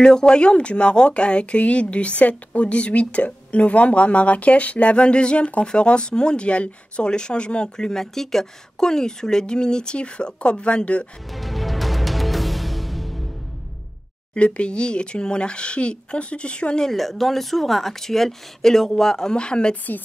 Le Royaume du Maroc a accueilli du 7 au 18 novembre à Marrakech la 22e conférence mondiale sur le changement climatique, connue sous le diminutif COP22. Le pays est une monarchie constitutionnelle dont le souverain actuel est le roi Mohammed VI.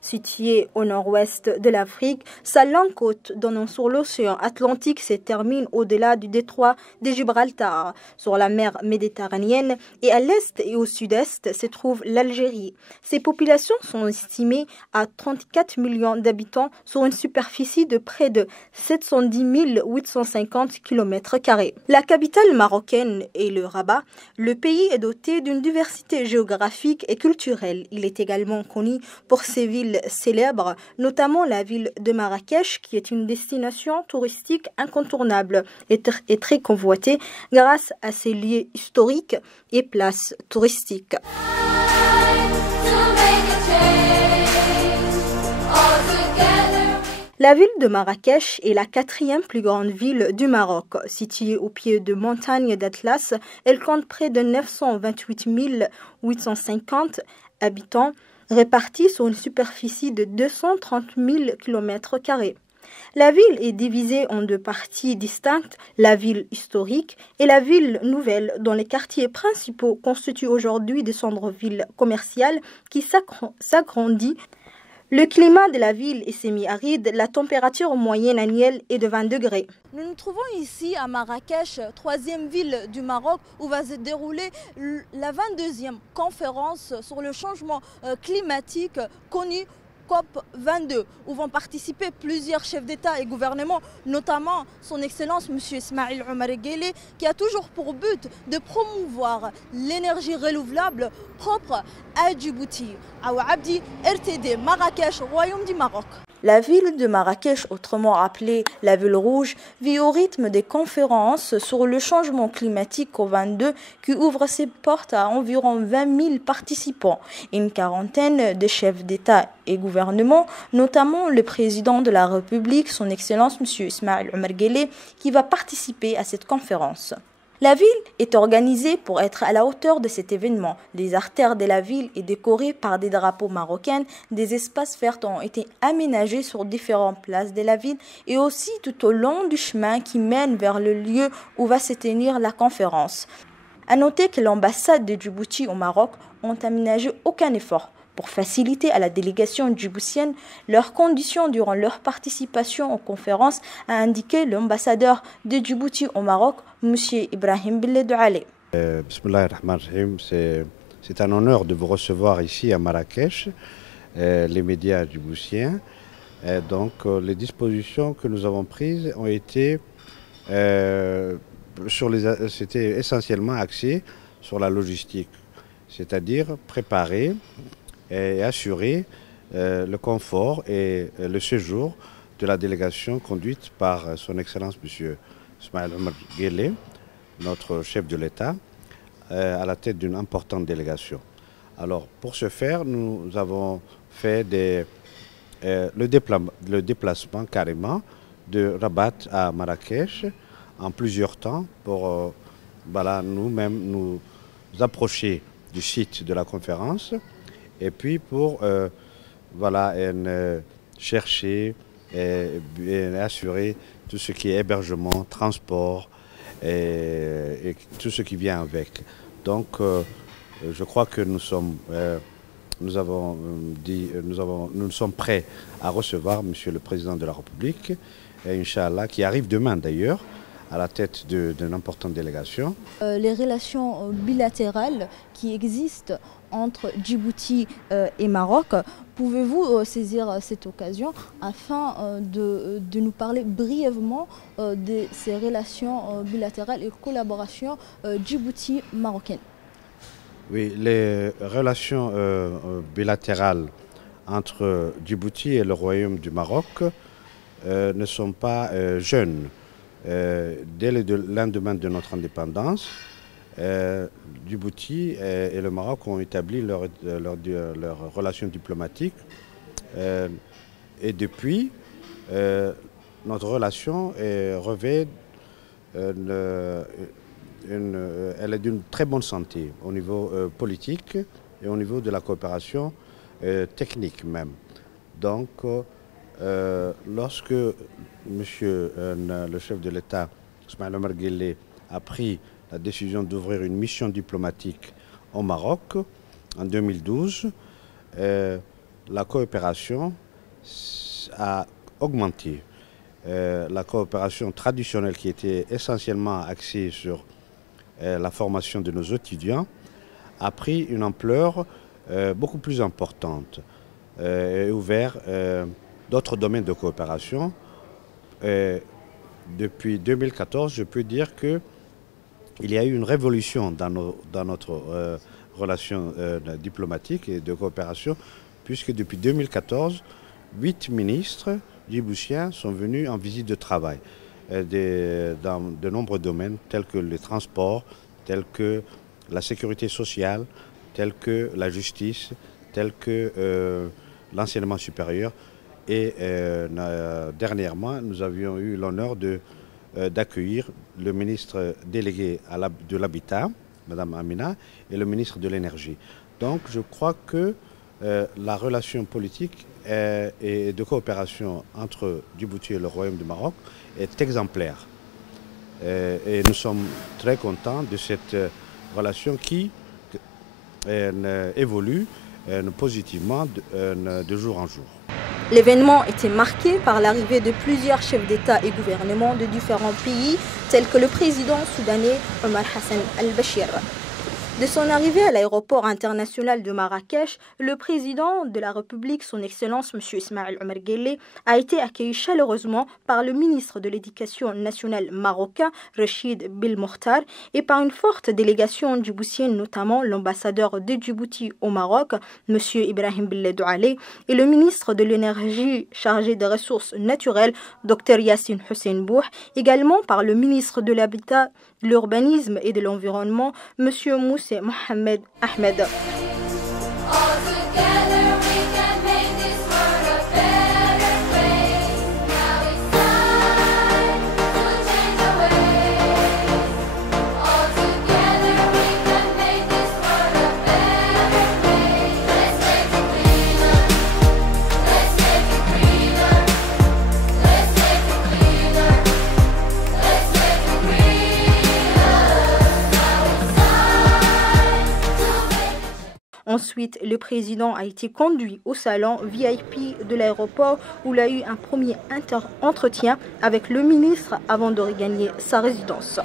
Situé au nord-ouest de l'Afrique, sa longue côte donnant sur l'océan Atlantique se termine au-delà du détroit de Gibraltar. Sur la mer Méditerranéenne et à l'est et au sud-est se trouve l'Algérie. Ses populations sont estimées à 34 millions d'habitants sur une superficie de près de 710 850 km². La capitale marocaine est le Rabat. Le pays est doté d'une diversité géographique et culturelle. Il est également connu pour ses villes célèbres, notamment la ville de Marrakech, qui est une destination touristique incontournable et très convoitée grâce à ses lieux historiques et places touristiques. La ville de Marrakech est la quatrième plus grande ville du Maroc. Située au pied de montagnes d'Atlas, elle compte près de 928 850 habitants répartis sur une superficie de 230 000 km². La ville est divisée en deux parties distinctes, la ville historique et la ville nouvelle, dont les quartiers principaux constituent aujourd'hui des centres-villes commerciales qui s'agrandissent. Le climat de la ville est semi-aride, la température moyenne annuelle est de 20 degrés. Nous nous trouvons ici à Marrakech, troisième ville du Maroc, où va se dérouler la 22e conférence sur le changement climatique connue COP22, où vont participer plusieurs chefs d'État et gouvernement, notamment son Excellence M. Ismaïl Omar Guelleh, qui a toujours pour but de promouvoir l'énergie renouvelable propre à Djibouti. Awa Abdi, RTD, Marrakech, Royaume du Maroc. La ville de Marrakech, autrement appelée la ville rouge, vit au rythme des conférences sur le changement climatique COP22 qui ouvre ses portes à environ 20 000 participants et une quarantaine de chefs d'État et gouvernement, notamment le président de la République, son Excellence M. Ismaïl Omar Guelleh, qui va participer à cette conférence. La ville est organisée pour être à la hauteur de cet événement. Les artères de la ville est décorée par des drapeaux marocains. Des espaces verts ont été aménagés sur différentes places de la ville et aussi tout au long du chemin qui mène vers le lieu où va se tenir la conférence. À noter que l'ambassade de Djibouti au Maroc n'a aménagé aucun effort pour faciliter à la délégation djiboutienne leurs conditions durant leur participation aux conférences, a indiqué l'ambassadeur de Djibouti au Maroc, M. Ibrahim Belledoualé. Bismillahirrahmanirrahim, c'est un honneur de vous recevoir ici à Marrakech, les médias djiboutiens. Donc les dispositions que nous avons prises ont été c'était essentiellement axé sur la logistique, c'est-à-dire préparer et assurer le confort et le séjour de la délégation conduite par son Excellence M. Ismaïl Omar Guelleh, notre chef de l'État, à la tête d'une importante délégation. Alors, pour ce faire, nous avons fait le déplacement carrément de Rabat à Marrakech en plusieurs temps pour nous-mêmes nous approcher du site de la conférence et puis pour chercher et assurer tout ce qui est hébergement, transport et tout ce qui vient avec. Donc je crois que nous sommes prêts à recevoir Monsieur le Président de la République, et Inch'Allah, qui arrive demain d'ailleurs, à la tête d'une importante délégation. Les relations bilatérales qui existent entre Djibouti et Maroc, pouvez-vous saisir cette occasion afin de nous parler brièvement de ces relations bilatérales et collaborations Djibouti-marocaines? Oui, les relations bilatérales entre Djibouti et le Royaume du Maroc ne sont pas jeunes. Dès le lendemain de notre indépendance, Djibouti et le Maroc ont établi leurs relations diplomatiques et depuis, notre relation revêt elle est d'une très bonne santé au niveau politique et au niveau de la coopération technique même. Donc, lorsque le chef de l'État, Ismaël Omar Guelleh, a pris la décision d'ouvrir une mission diplomatique au Maroc en 2012, la coopération a augmenté. La coopération traditionnelle qui était essentiellement axée sur la formation de nos étudiants a pris une ampleur beaucoup plus importante et ouvert d'autres domaines de coopération. Depuis 2014, je peux dire qu'il y a eu une révolution dans notre relation diplomatique et de coopération, puisque depuis 2014, 8 ministres djiboutiens sont venus en visite de travail dans de nombreux domaines tels que les transports, tels que la sécurité sociale, tels que la justice, tels que l'enseignement supérieur. Et dernièrement, nous avions eu l'honneur d'accueillir le ministre délégué de l'Habitat, Mme Amina, et le ministre de l'Énergie. Donc je crois que la relation politique et de coopération entre Djibouti et le Royaume du Maroc est exemplaire. Et nous sommes très contents de cette relation qui évolue positivement de jour en jour. L'événement était marqué par l'arrivée de plusieurs chefs d'État et gouvernements de différents pays, tels que le président soudanais Omar Hassan al-Bashir. De son arrivée à l'aéroport international de Marrakech, le président de la République, son Excellence M. Ismaël Omar Guelleh, a été accueilli chaleureusement par le ministre de l'Éducation nationale marocain, Rachid Belmokhtar, et par une forte délégation djiboutienne, notamment l'ambassadeur de Djibouti au Maroc, M. Ibrahim Belledoualeh, et le ministre de l'Énergie chargé des ressources naturelles, Dr Yassine Hussein Bouh, également par le ministre de l'Habitat, de l'Urbanisme et de l'Environnement, M. Moussé Mohamed Ahmed. Ensuite, le président a été conduit au salon VIP de l'aéroport où il a eu un premier entretien avec le ministre avant de regagner sa résidence.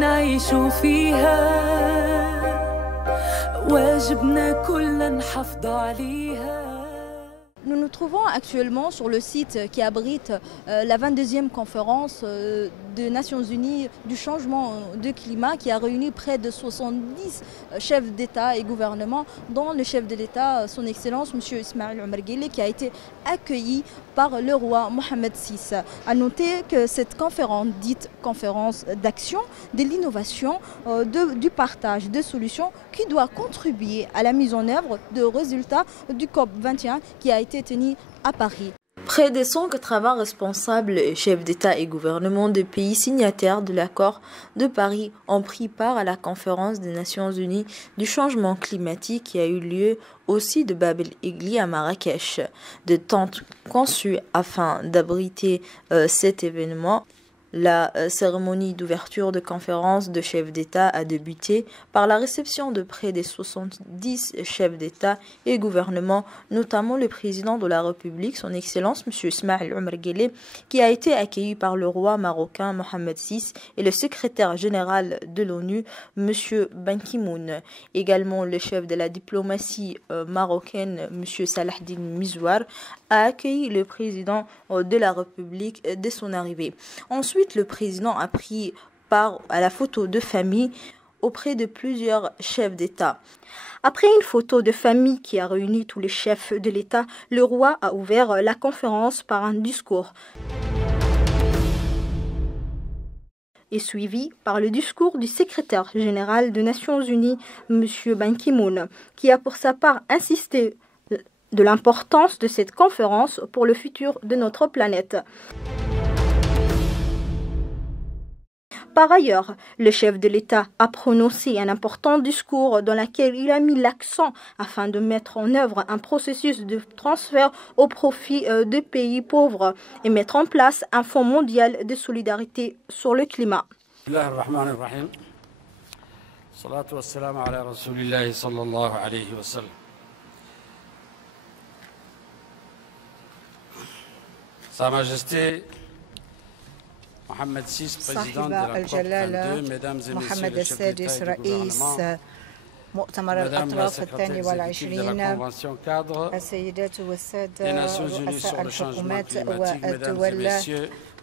نعيش فيها واجبنا كلنا نحافظ عليها. Nous nous trouvons actuellement sur le site qui abrite la 22e conférence des Nations Unies du changement de climat qui a réuni près de 70 chefs d'État et gouvernements, dont le chef de l'État, son Excellence, M. Ismaël Omar Guelleh, qui a été accueilli par le roi Mohamed VI. A noter que cette conférence, dite conférence d'action, de l'innovation, du partage de solutions, qui doit contribuer à la mise en œuvre de résultats du COP21 qui a été tenu à Paris. Près de 180 responsables et chefs d'État et gouvernements de pays signataires de l'accord de Paris ont pris part à la conférence des Nations Unies du changement climatique qui a eu lieu au site de Bab el-Igli à Marrakech. De tentes conçues afin d'abriter cet événement La cérémonie d'ouverture de conférence de chefs d'État a débuté par la réception de près de 70 chefs d'État et gouvernement, notamment le président de la République, son Excellence M. Ismaïl Omar Guelleh, qui a été accueilli par le roi marocain Mohamed VI et le secrétaire général de l'ONU, M. Ban Ki-moon. Également, le chef de la diplomatie marocaine, M. Salahdine Mizouar, a accueilli le président de la République dès son arrivée. Ensuite, le président a pris part à la photo de famille auprès de plusieurs chefs d'État. Après une photo de famille qui a réuni tous les chefs de l'État, le roi a ouvert la conférence par un discours et suivi par le discours du secrétaire général des Nations Unies, M. Ban Ki-moon, qui a pour sa part insisté de l'importance de cette conférence pour le futur de notre planète. Par ailleurs, le chef de l'État a prononcé un important discours dans lequel il a mis l'accent afin de mettre en œuvre un processus de transfert au profit des pays pauvres et mettre en place un fonds mondial de solidarité sur le climat. Sa Majesté صاحب الجلالة محمد السادس رئيس مؤتمر الأطراف الثاني والعشرين، السيدات والسادة رؤساء الحكومات والدول،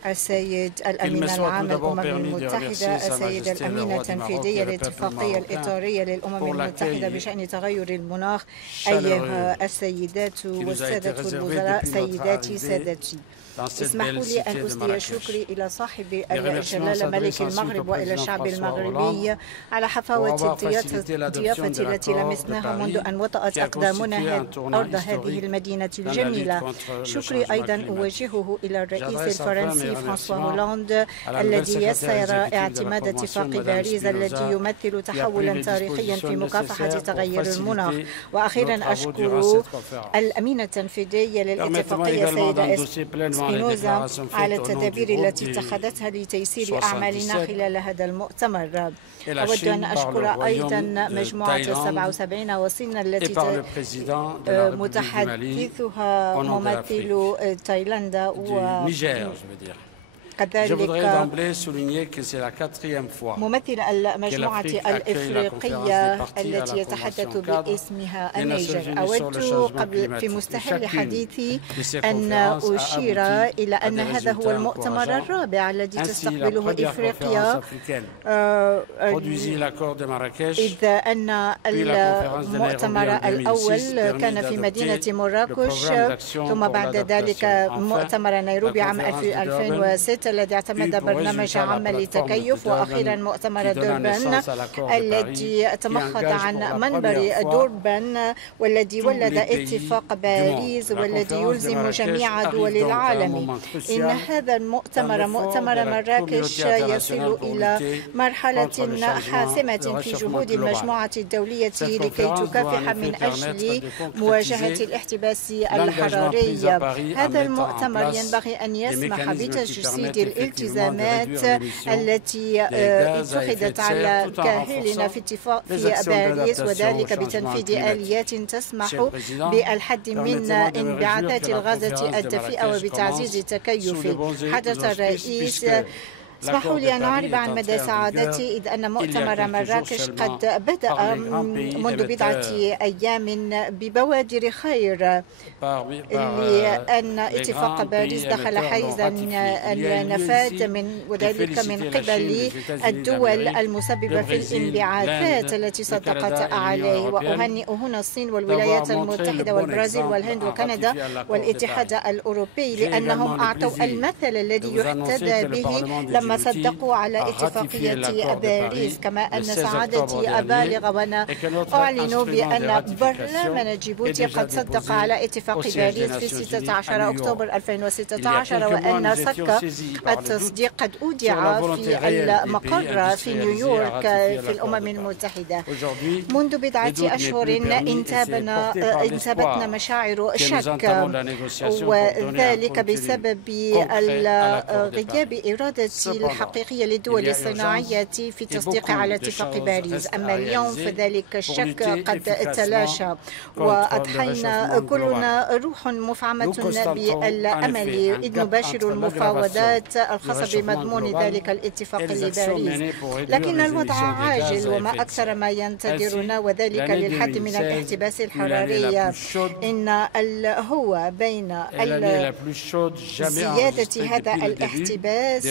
السيد الأمين العام للأمم المتحدة، السيدة الأمينة التنفيذية للاتفاقية الإطارية للأمم المتحدة بشأن تغير المناخ، أيها السيدات والسادة الوزراء، سيداتي سادتي، اسمحوا لي أن أسدي شكري إلى صاحب الجلالة ملك المغرب وإلى الشعب المغربي على حفاوة الضيافة التي لمسناها منذ أن وطأت أقدامنا أرض هذه المدينة الجميلة. شكري أيضا أوجهه إلى الرئيس الفرنسي فرانسوا هولاند الذي يسر اعتماد اتفاق باريس الذي يمثل تحولا تاريخيا في مكافحة تغير المناخ. وأخيرا أشكر الأمينة التنفيذية للاتفاقية سيدة سبينوزا على التدابير التي اتخذتها لتيسير أعمالنا خلال هذا المؤتمر. أود أن أشكر أيضا مجموعة 77 وصلنا التي متحدثها ممثل تايلاندا كذلك ممثل المجموعة الإفريقية التي يتحدث باسمها النيجر. أود قبل في مستهل حديثي أن أشير إلى أن هذا هو المؤتمر الرابع الذي تستقبله إفريقيا، إذ أن المؤتمر الأول كان في مدينة مراكش، ثم بعد ذلك مؤتمر نيروبي عام 2006 الذي اعتمد برنامج عام للتكيف، وأخيرا مؤتمر دوربان الذي تمخض عن منبر دوربان والذي ولد اتفاق باريس والذي يلزم جميع دول العالم. إن هذا المؤتمر مؤتمر مراكش يصل إلى مرحلة حاسمة في جهود المجموعة الدولية لكي تكافح من أجل مواجهة الاحتباس الحراري. هذا المؤتمر ينبغي أن يسمح بتجسيد الالتزامات التي اتخذت على كاهلنا في اتفاق في باريس، وذلك بتنفيذ آليات تسمح بالحد من انبعاثات الغازات الدفيئة وبتعزيز التكيف. حدث الرئيس اسمحوا لي أن أعرب عن مدى سعادتي إذ أن مؤتمر مراكش قد بدأ منذ بضعة أيام ببوادر خير، لأن اتفاق باريس دخل حيز النفاذ وذلك من قبل الدول المسببة في الانبعاثات التي صدقت عليه. وأهنئ هنا الصين والولايات المتحدة والبرازيل والهند وكندا والاتحاد الأوروبي لأنهم أعطوا المثل الذي يحتذى به لما صدقوا على اتفاقية باريس. كما أن سعادتي أبالغ وأنا أعلن بأن برلمان جيبوتي قد صدق على اتفاق باريس في 16 أكتوبر 2016، وأن صك التصديق قد أودع في المقر في نيويورك في الأمم المتحدة. منذ بضعة أشهر انتابتنا مشاعر شك، وذلك بسبب غياب إرادة الحقيقية للدول الصناعية في تصديق على اتفاق باريس. أما اليوم فذلك الشك قد تلاشى وأضحينا كلنا روح مفعمة بالأمل إذ نباشر المفاوضات الخاصة بمضمون ذلك الاتفاق لباريس. لكن الوضع عاجل وما أكثر ما ينتظرنا، وذلك للحد من الاحتباس الحراري. إن هو بين زيادة هذا الاحتباس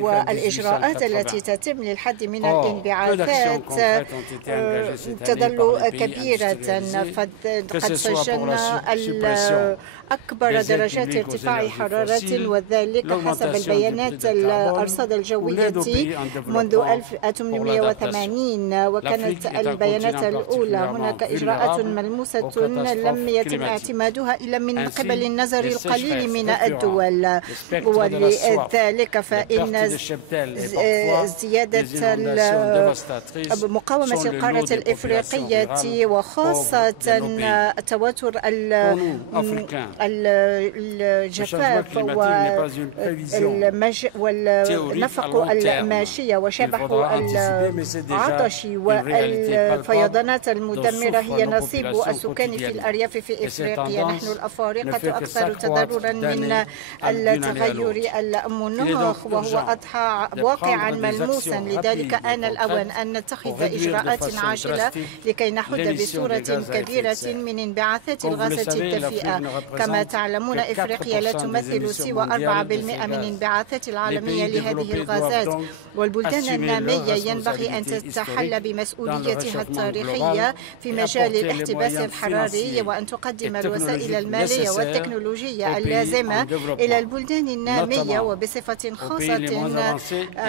والإجراءات التي تتم للحد من الانبعاثات تظل كبيرة. قد سجلنا أكبر درجات ارتفاع حرارة، وذلك حسب البيانات الأرصاد الجوية منذ 1880. وكانت البيانات الأولى هناك إجراءات ملموسة لم يتم اعتمادها إلا من قبل النظر القليل من الدول، ولذلك فإن زيادة مقاومة القارة الإفريقية وخاصة تواتر الجفاف والنفق الماشية وشبح العطش والفيضانات المدمرة هي نصيب السكان في الأرياف في إفريقيا. نحن الأفارقة أكثر تضررا من التغير المناخ، وهو أضحى واقعا ملموسا. لذلك آن الأوان أن نتخذ إجراءات عاجلة لكي نحد بصورة كبيرة من انبعاثات الغازات الدفيئة. كما تعلمون إفريقيا لا تمثل سوى 4% من الانبعاثات العالمية لهذه الغازات، والبلدان النامية ينبغي أن تتحلى بمسؤوليتها التاريخية في مجال الاحتباس الحراري، وأن تقدم الوسائل المالية والتكنولوجية اللازمة إلى البلدان النامية وبصفة خاصة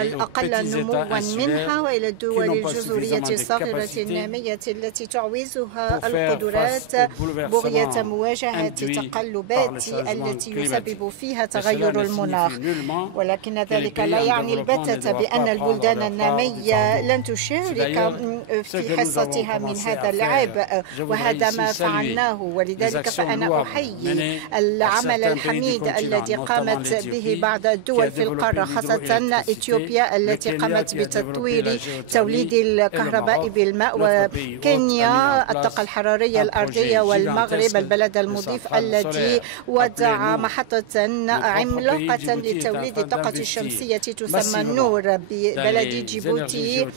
الأقل نموا منها، وإلى الدول الجزرية الصغيرة النامية التي تعوزها القدرات بغية مواجهة التقلبات التي يسبب فيها تغير المناخ. ولكن ذلك لا يعني البتة بأن البلدان النامية لن تشارك في حصتها من هذا العبء، وهذا ما فعلناه. ولذلك فأنا أحيي العمل الحميد الذي قامت به بعض الدول في القارة، خاصة إثيوبيا التي قامت بتطوير توليد الكهرباء بالماء، وكينيا الطاقة الحرارية الأرضية، والمغرب البلد المضيف الذي وضع محطة عملاقة لتوليد الطاقة الشمسية تسمى النور. ببلد جيبوتي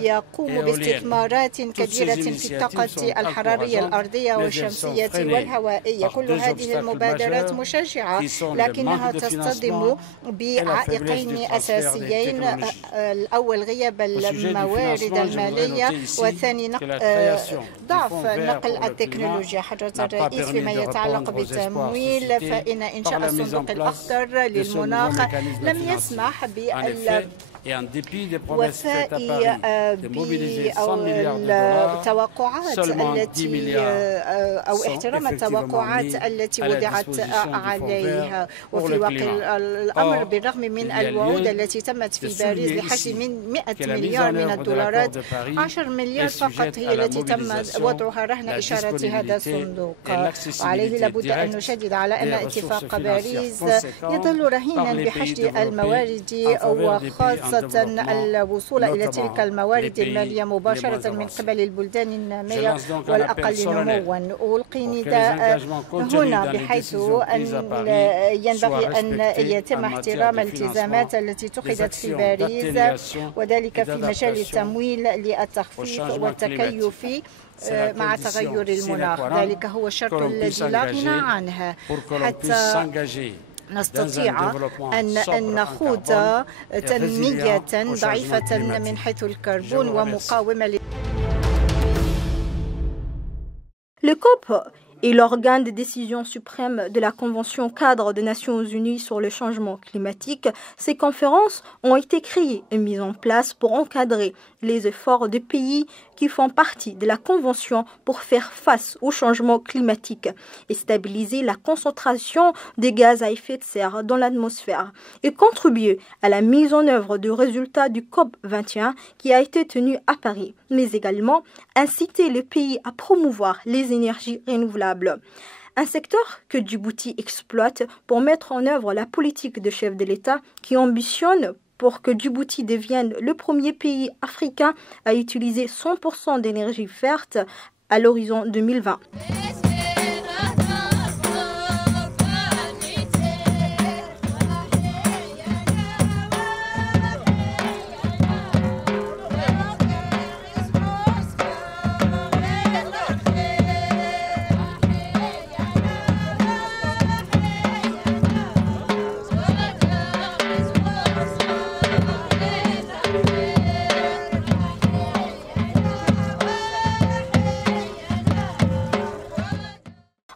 يقوم باستثمارات كبيرة في الطاقة الحرارية الأرضية والشمسية والهوائية. كل هذه المبادرات مشجعة، لكنها تصطدم بعائقين أساسيين: الأول غياب الموارد المالية، والثاني ضعف نقل التكنولوجيا. حضرة الرئيس، فيما يتعلق بالتمويل فإن إنشاء الصندوق الأخضر للمناخ لم يسمح وفاء بالتوقعات التي أو احترام التوقعات التي وضعت عليها. وفي واقع الأمر بالرغم من الوعود التي تمت في باريس بحجم من 100 مليار من الدولارات، 10 مليار فقط هي التي تم وضعها رهن إشارة هذا الصندوق. وعليه لابد أن نشدد على أن اتفاق باريس يظل رهينا بحشد الموارد، وخاصة الوصول إلى تلك الموارد المالية مباشرة من قبل البلدان النامية والأقل نموا. ألقي نداء هنا بحيث أن ينبغي أن يتم احترام الالتزامات التي اتخذت في باريس، وذلك في مجال التمويل للتخفيف والتكيف مع تغير المناخ. ذلك هو الشرط الذي لا غنى عنه حتى نستطيع أن نخوض تنمية ضعيفة من حيث الكربون ومقاومة. Le COP est l'organe de décision suprême de la Convention cadre des Nations Unies sur le changement climatique. Ces conférences ont été créées et mises en place pour encadrer les efforts des pays qui font partie de la Convention pour faire face au changement climatique et stabiliser la concentration des gaz à effet de serre dans l'atmosphère et contribuer à la mise en œuvre du résultat du COP 21 qui a été tenu à Paris, mais également inciter les pays à promouvoir les énergies renouvelables. Un secteur que Djibouti exploite pour mettre en œuvre la politique de chef de l'État qui ambitionne pour que Djibouti devienne le premier pays africain à utiliser 100% d'énergie verte à l'horizon 2020.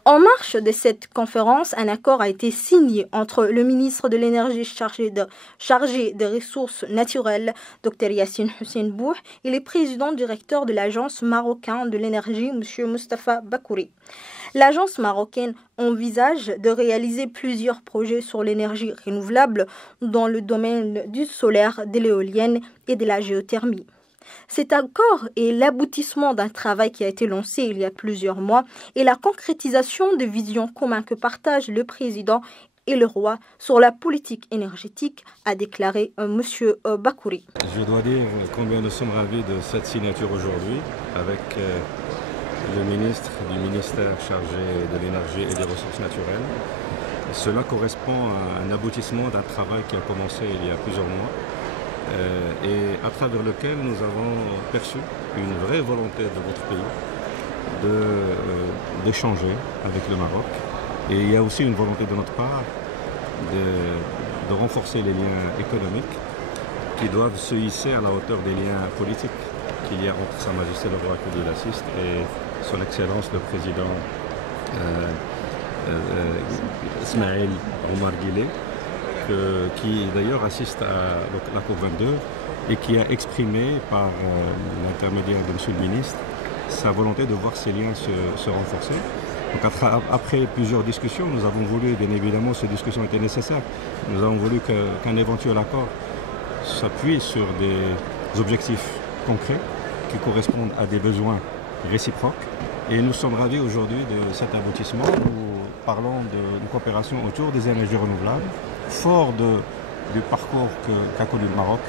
En marge de cette conférence, un accord a été signé entre le ministre de l'Énergie chargé des ressources naturelles, Dr Yassine Hussein Bouh, et le président directeur de l'Agence marocaine de l'énergie, M. Moustapha Bakouri. L'agence marocaine envisage de réaliser plusieurs projets sur l'énergie renouvelable dans le domaine du solaire, de l'éolienne et de la géothermie. Cet accord est l'aboutissement d'un travail qui a été lancé il y a plusieurs mois et la concrétisation de visions communes que partagent le président et le roi sur la politique énergétique, a déclaré M. Bakouri. Je dois dire combien nous sommes ravis de cette signature aujourd'hui avec le ministre du ministère chargé de l'énergie et des ressources naturelles. Cela correspond à un aboutissement d'un travail qui a commencé il y a plusieurs mois. Et à travers lequel nous avons perçu une vraie volonté de votre pays d'échanger avec le Maroc. Et il y a aussi une volonté de notre part de renforcer les liens économiques qui doivent se hisser à la hauteur des liens politiques qu'il y a entre Sa Majesté le Roi qu'il assiste et Son Excellence le Président Ismaël Omar Guelleh, qui d'ailleurs assiste à la COP22 et qui a exprimé par l'intermédiaire de M. le ministre sa volonté de voir ces liens se renforcer. Donc après plusieurs discussions, nous avons voulu, bien évidemment ces discussions étaient nécessaires, nous avons voulu qu'un éventuel accord s'appuie sur des objectifs concrets qui correspondent à des besoins réciproques. Et nous sommes ravis aujourd'hui de cet aboutissement. Nous parlons d'une coopération autour des énergies renouvelables, fort du parcours qu'a connu le Maroc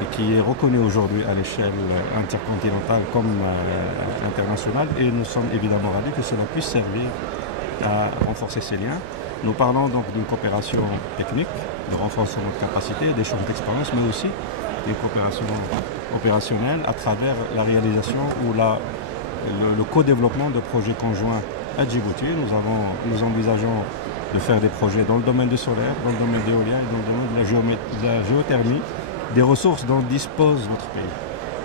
et qui est reconnu aujourd'hui à l'échelle intercontinentale comme internationale. Et nous sommes évidemment ravis que cela puisse servir à renforcer ces liens. Nous parlons donc d'une coopération technique, de renforcement de capacité, d'échange d'expérience, mais aussi des coopérations opérationnelles à travers la réalisation ou le co-développement de projets conjoints à Djibouti. Nous envisageons de faire des projets dans le domaine du solaire, dans le domaine de l'éolien et dans le domaine de la géothermie, des ressources dont dispose votre pays.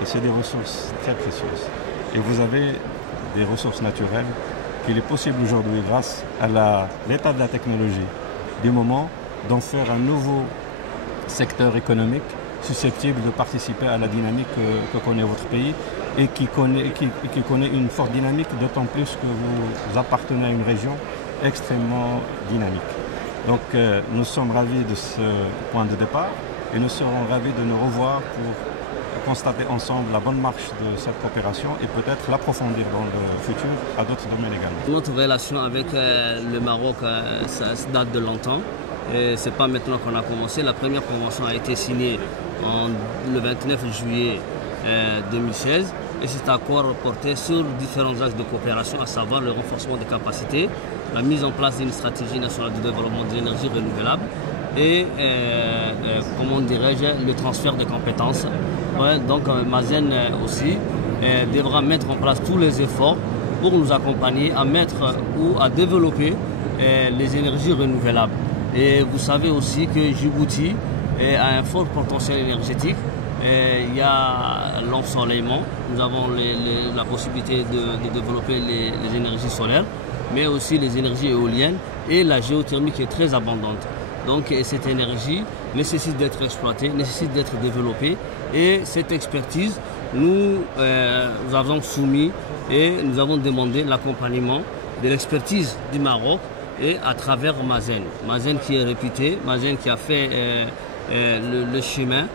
Et c'est des ressources très précieuses. Et vous avez des ressources naturelles qu'il est possible aujourd'hui, grâce à l'état de la technologie du moment, d'en faire un nouveau secteur économique susceptible de participer à la dynamique que connaît votre pays et qui connaît une forte dynamique, d'autant plus que vous appartenez à une région extrêmement dynamique. Donc nous sommes ravis de ce point de départ et nous serons ravis de nous revoir pour constater ensemble la bonne marche de cette coopération et peut-être l'approfondir dans le futur à d'autres domaines également. Notre relation avec le Maroc, ça date de longtemps. Ce n'est pas maintenant qu'on a commencé. La première convention a été signée le 29 juillet 2016 et cet accord portait sur différents axes de coopération, à savoir le renforcement des capacités, la mise en place d'une stratégie nationale de développement de l'énergie renouvelable et, comment dirais-je, le transfert de compétences. Ouais, donc Mazen aussi devra mettre en place tous les efforts pour nous accompagner à mettre ou à développer les énergies renouvelables. Et vous savez aussi que Djibouti a un fort potentiel énergétique. Il y a l'ensoleillement, nous avons la possibilité de développer les énergies solaires, mais aussi les énergies éoliennes et la géothermie qui est très abondante. Donc cette énergie nécessite d'être exploitée, nécessite d'être développée et cette expertise, nous avons soumis et nous avons demandé l'accompagnement de l'expertise du Maroc et à travers Mazen. Mazen qui est réputé, Mazen qui a fait le chemin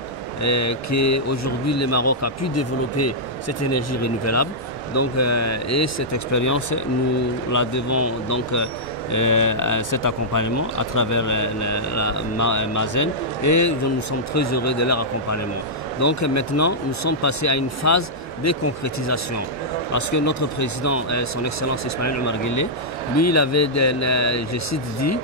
qu'aujourd'hui le Maroc a pu développer cette énergie renouvelable. Donc, et cette expérience, nous la devons donc cet accompagnement à travers la Mazen, et nous sommes très heureux de leur accompagnement. Donc maintenant, nous sommes passés à une phase de concrétisation. Parce que notre président, son Excellence Ismaël Omar Guelleh, lui, il avait, je cite, dit,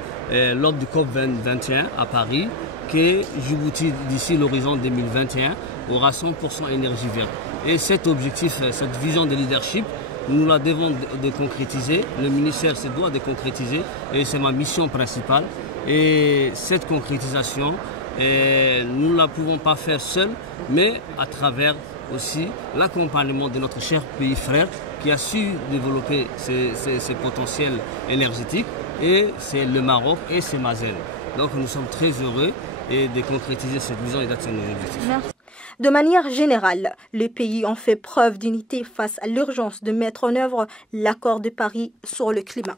lors du COP 21 à Paris, que Djibouti, d'ici l'horizon 2021, aura 100% énergie verte. Et cet objectif, cette vision de leadership, nous la devons de concrétiser. Le ministère se doit de concrétiser, et c'est ma mission principale. Et cette concrétisation, nous ne la pouvons pas faire seul, mais à travers aussi l'accompagnement de notre cher pays frère qui a su développer ses potentiels énergétiques, et c'est le Maroc et c'est Mazen. Donc nous sommes très heureux de concrétiser cette vision et d'atteindre nos objectifs. Merci. De manière générale, les pays ont fait preuve d'unité face à l'urgence de mettre en œuvre l'accord de Paris sur le climat.